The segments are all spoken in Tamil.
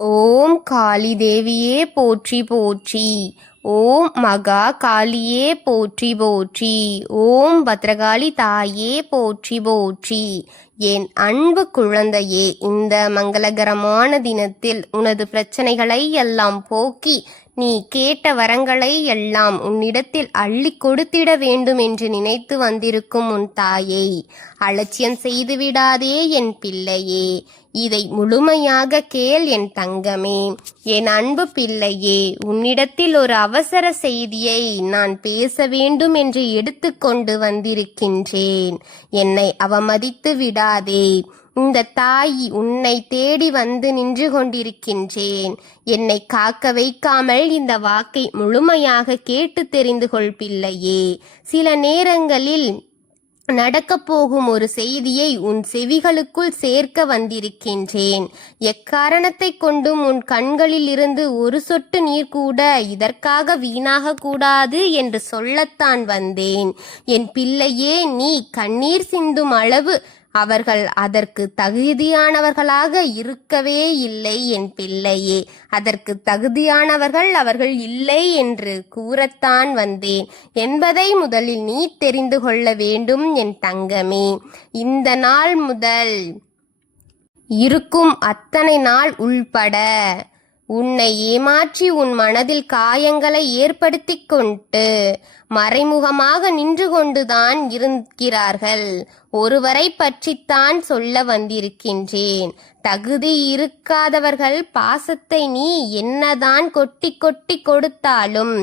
ஓம் காளி தேவியே போற்றி போற்றி. ஓம் மகா காளியே போற்றி போற்றி. ஓம் பத்ரகாளி தாயே போற்றி போற்றி. என் அன்பு குழந்தையே, இந்த மங்களகரமான தினத்தில் உனது பிரச்சனைகளை எல்லாம் போக்கி நீ கேட்ட வரங்களை எல்லாம் உன்னிடத்தில் அள்ளி கொடுத்திட வேண்டும் என்று நினைத்து வந்திருக்கும் உன் தாயை அலட்சியம் செய்து விடாதே என் பிள்ளையே. இதை முழுமையாக கேள் என் தங்கமே, என் அன்பு பிள்ளையே. உன்னிடத்தில் ஒரு அவசர செய்தியை நான் பேச வேண்டும் என்று எடுத்துக்கொண்டு வந்திருக்கின்றேன். என்னை அவமதித்து விடாதே. இந்த தாய் உன்னை தேடி வந்து நின்று கொண்டிருக்கின்றேன். என்னை காக்க வைக்காமல் இந்த வாக்கை முழுமையாக கேட்டு தெரிந்து கொள் பிள்ளையே. சில நேரங்களில் நடக்கப் போகும் ஒரு செய்தியை உன் செவிகளுக்குள் சேர்க்க வந்திருக்கின்றேன். எக்காரணத்தை கொண்டும் உன் கண்களில் இருந்து ஒரு சொட்டு நீர் கூட இதற்காக வீணாக கூடாது என்று சொல்லத்தான் வந்தேன். என் பிள்ளையே, நீ கண்ணீர் சிந்தும் அளவு அவர்கள் அதற்கு தகுதியானவர்களாக இருக்கவே இல்லை என் பிள்ளையே. அதற்கு தகுதியானவர்கள் அவர்கள் இல்லை என்று கூறத்தான் வந்தேன் என்பதை முதலில் நீ தெரிந்து கொள்ள வேண்டும் என் தங்கமே. இந்த நாள் முதல் இருக்கும் அத்தனை நாள் உள்பட உன்னை ஏமாற்றி உன் மனதில் காயங்களை ஏற்படுத்தி கொண்டு மறைமுகமாக நின்று கொண்டுதான் இருக்கிறார்கள். ஒருவரை பற்றித்தான் சொல்ல வந்திருக்கின்றேன். தகுதி இருக்காதவர்கள் பாசத்தை நீ என்னதான் கொட்டி கொட்டி கொடுத்தாலும்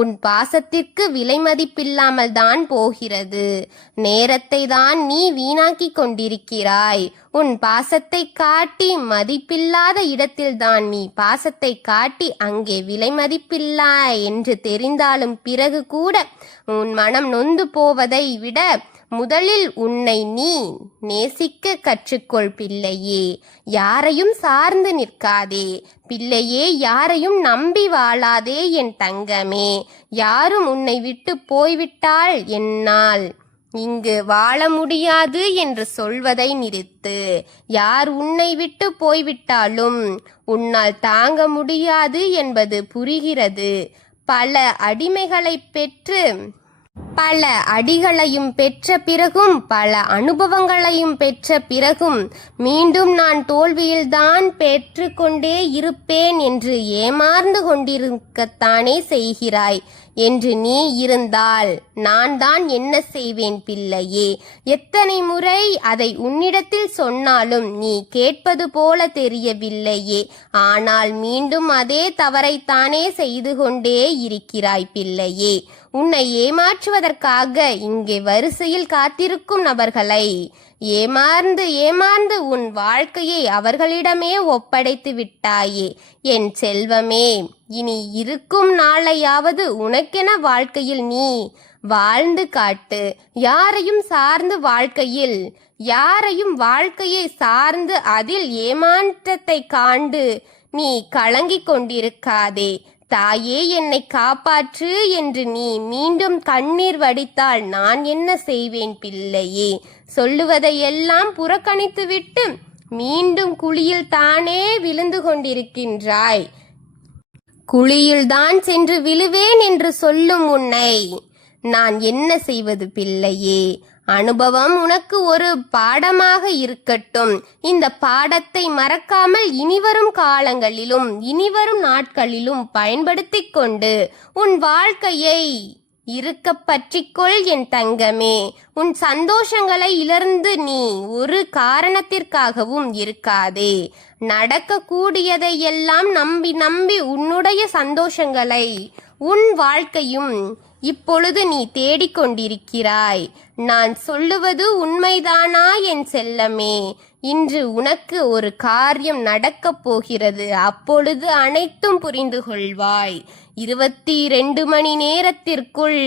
உன் பாசத்திற்கு விலை மதிப்பில்லாமல் தான் போகிறது. நேரத்தை தான் நீ வீணாக்கி கொண்டிருக்கிறாய். உன் பாசத்தை காட்டி மதிப்பில்லாத இடத்தில்தான் நீ பாசத்தை காட்டி அங்கே விலை மதிப்பில்லா என்று தெரிந்தாலும் பிறகு கூட உன் மனம் நொந்து போவதை விட முதலில் உன்னை நீ நேசிக்க கற்றுக்கொள் பிள்ளையே. யாரையும் சார்ந்து நிற்காதே பிள்ளையே. யாரையும் நம்பி வாழாதே என் தங்கமே. யாரும் உன்னை விட்டு போய்விட்டால் என்னால் இங்கு வாழ முடியாது என்று சொல்வதை நிறுத்து. யார் உன்னை விட்டு போய்விட்டாலும் உன்னால் தாங்க முடியாது என்பது புரிகிறது. பல அடிமைகளை பெற்று பல அடிகளையும் பெற்ற பிறகும் பல அனுபவங்களையும் பெற்ற பிறகும் மீண்டும் நான் தோல்வியில்தான் பெற்று கொண்டே இருப்பேன் என்று ஏமாந்து கொண்டிருக்கத்தானே செய்கிறாய் என்று நீ இருந்தால் நான் தான் என்ன செய்வேன் பிள்ளையே? எத்தனை முறை அதை உன்னிடத்தில் சொன்னாலும் நீ கேட்பது போல தெரியவில்லையே. ஆனால் மீண்டும் அதே தவறைத்தானே செய்து கொண்டே இருக்கிறாய் பிள்ளையே. உன்னை ஏமாற்றுவதற்காக இங்கே வரிசையில் காத்திருக்கும் நபர்களை ஏமாந்து ஏமாந்து உன் வாழ்க்கையை அவர்களிடமே ஒப்படைத்து விட்டாயே என் செல்வமே. இனி இருக்கும் நாளையாவது உனக்கென வாழ்க்கையில் நீ வாழ்ந்து காட்டு. யாரையும் வாழ்க்கையை சார்ந்து அதில் ஏமாற்றத்தை காண்டு நீ கலங்கிக் கொண்டிருக்காதே. தாயே, என்னை காப்பாற்று என்று நீ மீண்டும் கண்ணீர் வடித்தால் நான் என்ன செய்வேன் பிள்ளையே? சொல்லுவதையெல்லாம் புறக்கணித்துவிட்டு மீண்டும் குழியில் தானே விழுந்து கொண்டிருக்கின்றாய். குழியில்தான் சென்று விழுவேன் என்று சொல்லும் உன்னை நான் என்ன செய்வது பிள்ளையே? அனுபவம் உனக்கு ஒரு பாடமாக இருக்கட்டும். இந்த பாடத்தை மறக்காமல் இனிவரும் காலங்களிலும் இனிவரும் நாட்களிலும் பயன்படுத்திக் கொண்டு உன் வாழ்க்கையை இருக்க பற்றிக்கொள் என் தங்கமே. உன் சந்தோஷங்களை இழந்து நீ ஒரு காரணத்திற்காகவும் இருக்காதே. நடக்கக்கூடியதையெல்லாம் நம்பி நம்பி உன்னுடைய சந்தோஷங்களை உன் வாழ்க்கையும் இப்பொழுது நீ தேடிக்கொண்டிருக்கிறாய். நான் சொல்லுவது உண்மைதானா என் செல்லமே? இன்று உனக்கு ஒரு காரியம் நடக்கப் போகிறது. அப்பொழுது அனைத்தும் புரிந்து கொள்வாய். 22 மணி நேரத்திற்குள்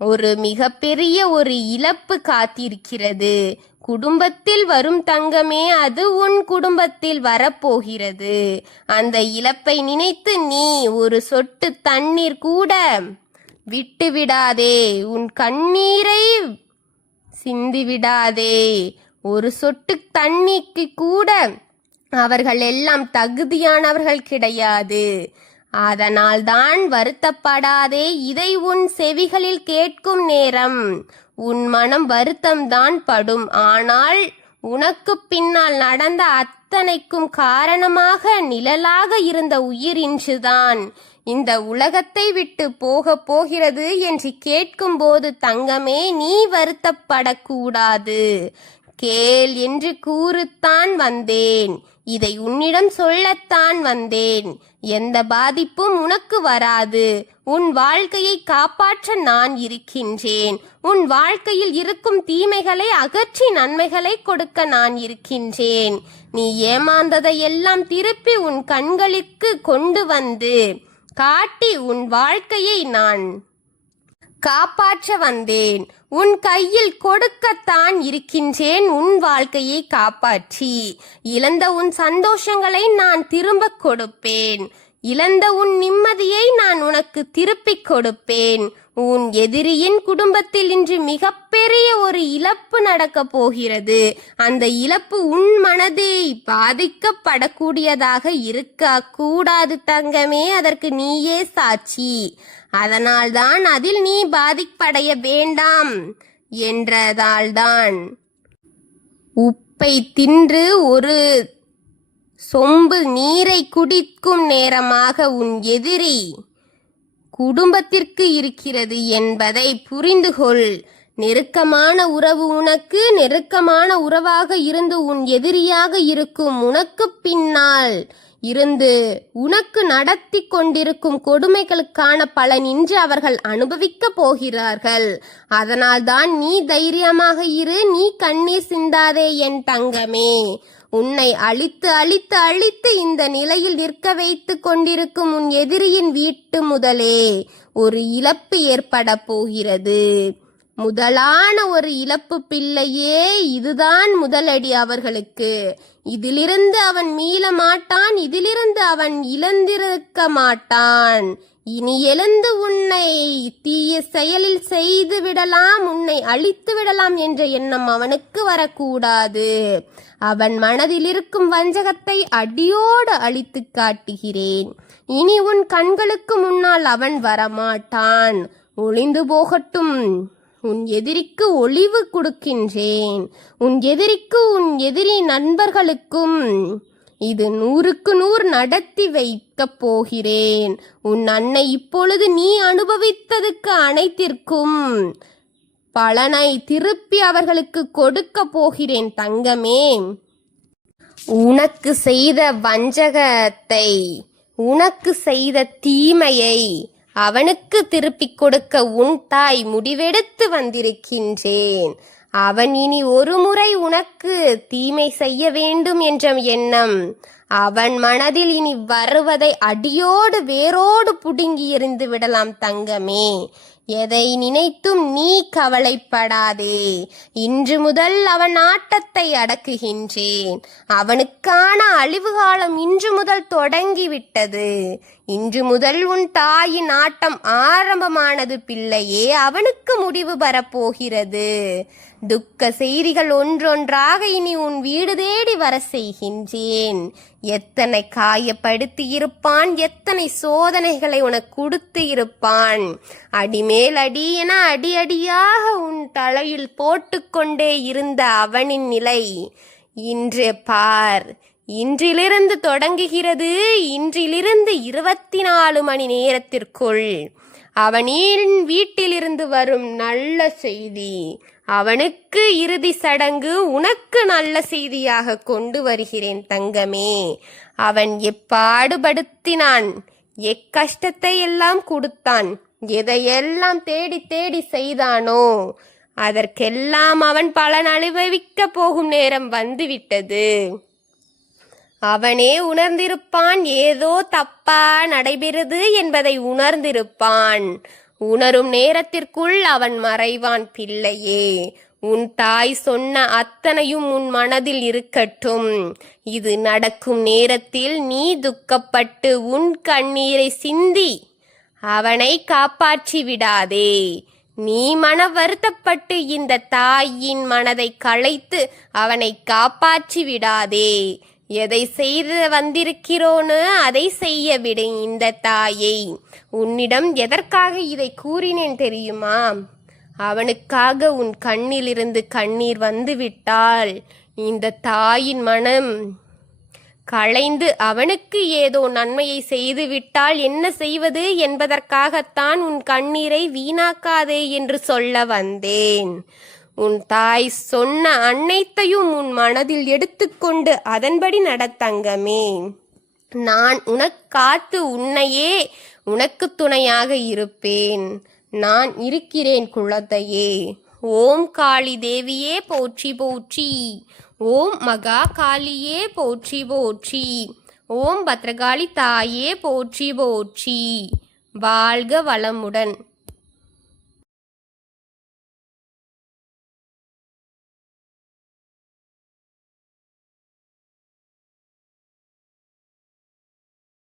ஒரு மிகப்பெரிய ஒரு இழப்பு காத்திருக்கிறது. குடும்பத்தில் வரும் தங்கமே, அது உன் குடும்பத்தில் வரப்போகிறது. அந்த இழப்பை நினைத்து நீ ஒரு சொட்டு தண்ணீர் கூட விட்டுவிடாதே. உன் கண்ணீரை சிந்திவிடாதே. ஒரு சொட்டு தண்ணீருக்கு கூட அவர்கள் எல்லாம் தகுதியானவர்கள் கிடையாது. அதனால்தான் வருத்தப்படாதே. இதை உன் செவிகளில் கேட்கும் நேரம் உன் மனம் வருத்தம்தான் படும். ஆனால் உனக்கு பின்னால் நடந்த அத்தனைக்கும் காரணமாக நிழலாக இருந்த உயிர் இன்றுதான் இந்த உலகத்தை விட்டு போகிறது என்று கேட்கும்போது தங்கமே, நீ வருத்தப்படக்கூடாது. கேள் என்று கூறத்தான் வந்தேன். இதை உன்னிடம் சொல்லத்தான் வந்தேன். எந்த பாதிப்பும் உனக்கு வராது. உன் வாழ்க்கையை காப்பாற்ற நான் இருக்கின்றேன். உன் வாழ்க்கையில் இருக்கும் தீமைகளை அகற்றி நன்மைகளை கொடுக்க நான் இருக்கின்றேன். நீ ஏமாந்ததை எல்லாம் திருப்பி உன் கண்களுக்கு கொண்டு வந்து காட்டி உன் வாழ்க்கையை நான் காப்பாற்ற வந்தேன். உன் கையில் கொடுக்கத்தான் இருக்கின்றேன். உன் வாழ்க்கையை காப்பாற்றி இழந்த உன் சந்தோஷங்களை நான் திரும்ப கொடுப்பேன். இழந்த உன் நிம்மதியை நான் உனக்கு திருப்பிக் கொடுப்பேன். உன் எதிரியின் குடும்பத்தில் இன்று மிகப்பெரிய ஒரு இழப்பு நடக்க போகிறது. அந்த இழப்பு உன் மனதை பாதிக்கப்படக்கூடியதாக இருக்க கூடாது தங்கமே. அதற்கு நீயே சாட்சி. அதனால்தான் அதில் நீ பாதிப்படைய வேண்டாம் என்றதால்தான் உப்பை தின்று ஒரு சொம்பு நீரை குடிக்கும் நேரமாக உன் எதிரி குடும்பத்திற்கு இருக்கிறது என்பதை புரிந்து கொள். நெருக்கமான உறவு உனக்கு நெருக்கமான உறவாக இருந்து உன் எதிரியாக இருக்கும் உனக்கு பின்னால் இருந்து உனக்கு நடத்தி கொண்டிருக்கும் கொடுமைகளுக்கான பலன் இன்று அவர்கள் அனுபவிக்க போகிறார்கள். அதனால்தான் நீ தைரியமாக இரு. நீ கண்ணீர் சிந்தாதே என் தங்கமே. உன்னை அழித்து அழித்து அழித்து இந்த நிலையில் நிற்க வைத்து கொண்டிருக்கும் உன் எதிரியின் வீட்டு முதலே ஒரு இழப்பு ஏற்பட போகிறது. முதலான ஒரு இழப்பு பிள்ளையே. இதுதான் முதலடி அவர்களுக்கு. இதிலிருந்து அவன் மீள மாட்டான். இதிலிருந்து அவன் இழந்திருக்க மாட்டான். இனி எழுந்து உன்னை தீய செயலில் செய்து விடலாம், உன்னை அழித்து விடலாம் என்ற எண்ணம் அவனுக்கு வரக்கூடாது. அவன் மனதில் இருக்கும் வஞ்சகத்தை அடியோடு அழித்து காட்டுகிறேன். இனி உன் கண்களுக்கு முன்னால் அவன் வரமாட்டான். ஒளிந்து போகட்டும். உன் எதிரிக்கு ஒளிவு கொடுக்கின்றேன். உன் எதிரிக்கு உன் எதிரி நண்பர்களுக்கும் இது 100க்கு 100 நடத்தி வைக்கப் போகிறேன். உன் அன்னை இப்பொழுது நீ அனுபவித்ததுக்கு அனைத்திற்கும் பலனை திருப்பி அவர்களுக்கு கொடுக்க போகிறேன் தங்கமே. உனக்கு செய்த வஞ்சகத்தை, உனக்கு செய்த தீமையை அவனுக்கு திருப்பிக் கொடுக்க உன் தாய் முடிவெடுத்து வந்திருக்கின்றேன். அவன் இனி ஒரு முறை உனக்கு தீமை செய்ய வேண்டும் என்ற எண்ணம் அவன் மனதில் இனி வருவதை அடியோடு வேரோடு புடுங்கி எறிந்து விடலாம் தங்கமே. எதை நினைத்தும் நீ கவலைப்படாதே. இன்று முதல் அவன் ஆட்டத்தை அடக்குகின்றேன். அவனுக்கான அழிவு காலம் இன்று முதல் தொடங்கிவிட்டது. இன்று முதல் உன் தாயின் ஆட்டம் ஆரம்பமானது பிள்ளையே. அவனுக்கு முடிவு வரப்போகிறது. துக்க செய்திகள் ஒன்றொன்றாக இனி உன் வீடு தேடி வர செய்கின்றேன். எத்தனை காயப்படுத்தி இருப்பான், எத்தனை சோதனைகளை உனக்கு கொடுத்து இருப்பான். அடிமேல் அடி என அடி அடியாக உன் தலையில் போட்டுக்கொண்டே இருந்த அவனின் நிலை இன்று பார். இன்றிலிருந்து தொடங்குகிறது. இன்றிலிருந்து 24 மணி நேரத்திற்குள் அவனின் வீட்டிலிருந்து வரும் நல்ல செய்தி அவனுக்கு இறுதி சடங்கு உனக்கு நல்ல செய்தியாக கொண்டு வருகிறேன் தங்கமே. அவன் எப்பாடுபடுத்தினான், எக்கஷ்டத்தை எல்லாம் கொடுத்தான், எதையெல்லாம் தேடி தேடி செய்தானோ அதற்கெல்லாம் அவன் பலன் அனுபவிக்க போகும் நேரம் வந்துவிட்டது. அவனே உணர்ந்திருப்பான். ஏதோ தப்பா நடைபெறுது என்பதை உணர்ந்திருப்பான். உணரும் நேரத்திற்குள் அவன் மறைவான் பிள்ளையே. உன் தாய் சொன்ன அத்தனையும் உன் மனதில் இருக்கட்டும். இது நடக்கும் நேரத்தில் நீ துக்கப்பட்டு உன் கண்ணீரை சிந்தி அவனை காப்பாற்றி விடாதே. நீ மன வருத்தப்பட்டு இந்த தாயின் மனதை களைத்து அவனை காப்பாற்றி விடாதே. எதை செய்து வந்திருக்கிறோன்னு அதை செய்ய விடு இந்த தாயை. உன்னிடம் எதற்காக இதை கூறினேன் தெரியுமா? அவனுக்காக உன் கண்ணிலிருந்து கண்ணீர் வந்துவிட்டால் இந்த தாயின் மனம் களைந்து அவனுக்கு ஏதோ நன்மையை செய்து விட்டால் என்ன செய்வது என்பதற்காகத்தான் உன் கண்ணீரை வீணாக்காதே என்று சொல்ல வந்தேன். உன் தாய் சொன்ன அனைத்தையும் உன் மனதில் எடுத்துக்கொண்டு அதன்படி நடத்தங்கமே. நான் உனக்காத்து உன்னையே உனக்கு துணையாக இருப்பேன். நான் இருக்கிறேன் குழந்தையே. ஓம் காளி தேவியே போற்றி போற்றி. ஓம் மகா காளியே போற்றி போற்றி. ஓம் பத்ரகாளி தாயே போற்றி போற்றி. வாழ்க வளமுடன்.